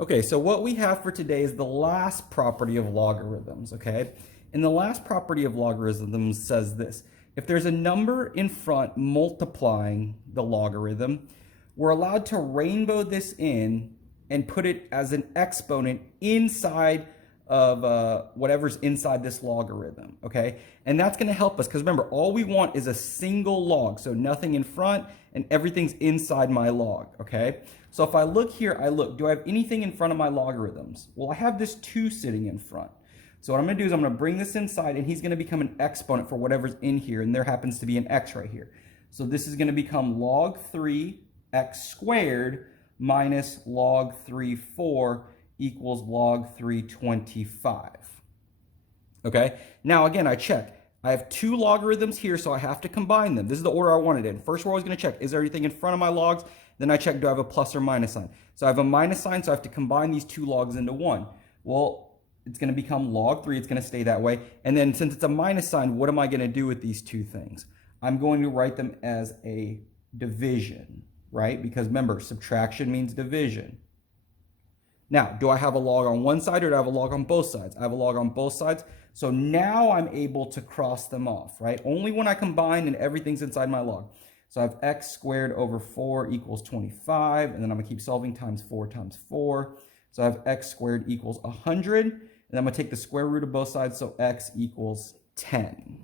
Okay, so what we have for today is the last property of logarithms, okay? And the last property of logarithms says this. If there's a number in front multiplying the logarithm, we're allowed to rainbow this in and put it as an exponent inside of whatever's inside this logarithm, okay? And that's going to help us because remember, all we want is a single log, so nothing in front and everything's inside my log, okay? So if I look here, do I have anything in front of my logarithms? Well, I have this 2 sitting in front. So what I'm going to do is I'm going to bring this inside and he's going to become an exponent for whatever's in here, and there happens to be an x right here. So this is going to become log 3 x squared minus log 3 4 equals log 325. Okay, now again, I check. I have 2 logarithms here, so I have to combine them. This is the order I wanted in. First, we're always going to check, is there anything in front of my logs? Then I check, do I have a plus or minus sign? So I have a minus sign, so I have to combine these 2 logs into 1. Well, it's going to become log 3. It's going to stay that way. And then since it's a minus sign, what am I going to do with these 2 things? I'm going to write them as a division, right? Because remember, subtraction means division. Now, do I have a log on one side or do I have a log on both sides? I have a log on both sides. So now I'm able to cross them off, right? Only when I combine and everything's inside my log. So I have x squared over 4 equals 25. And then I'm going to keep solving times 4 times 4. So I have x squared equals 100. And I'm going to take the square root of both sides. So x equals 10.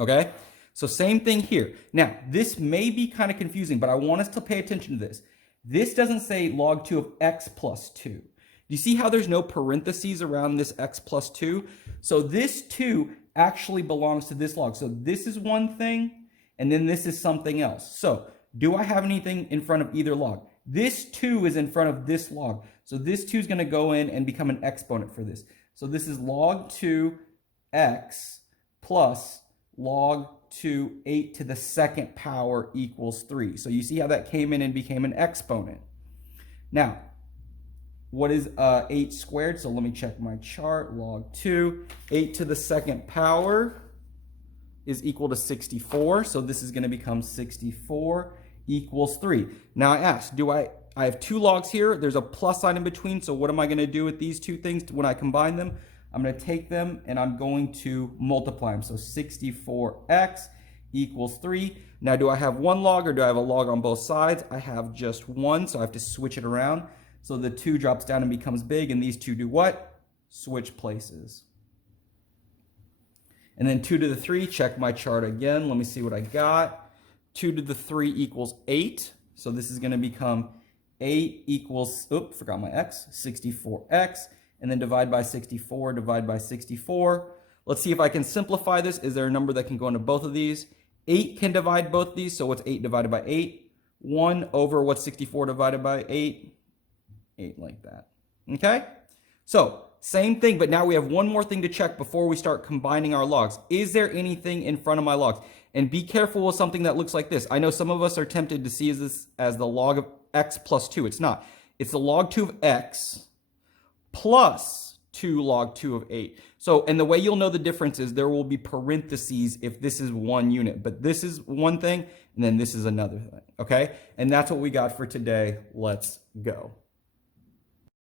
Okay? So same thing here. Now, this may be kind of confusing, but I want us to pay attention to this. This doesn't say log 2 of x plus 2. Do you see how there's no parentheses around this x plus 2? So this 2 actually belongs to this log. So this is one thing, and then this is something else. So do I have anything in front of either log? This 2 is in front of this log. So this 2 is going to go in and become an exponent for this. So this is log 2 x plus log 2 8 to the second power equals 3. So you see how that came in and became an exponent. Now, what is 8 squared? So let me check my chart. Log 2, 8 to the second power is equal to 64. So this is going to become 64 equals 3. Now I asked, I have 2 logs here. There's a plus sign in between. So what am I going to do with these 2 things when I combine them? I'm going to take them and I'm going to multiply them. So 64x equals 3. Now, do I have 1 log or do I have a log on both sides? I have just 1, so I have to switch it around. So the 2 drops down and becomes big, and these 2 do what? Switch places. And then 2 to the 3, check my chart again. Let me see what I got. 2 to the 3 equals 8. So this is going to become 8 equals, oops, forgot my x, 64x. And then divide by 64, divide by 64. Let's see if I can simplify this. Is there a number that can go into both of these? 8 can divide both of these, so what's 8 divided by 8? 1 over what's 64 divided by 8? 8 like that. Okay? So, same thing, but now we have one more thing to check before we start combining our logs. Is there anything in front of my logs? And be careful with something that looks like this. I know some of us are tempted to see this as the log of x plus 2. It's not. It's the log 2 of x plus 2 log 2 of 8. So, and the way you'll know the difference is there will be parentheses if this is one unit, but this is one thing, and then this is another thing, okay? And that's what we got for today. Let's go.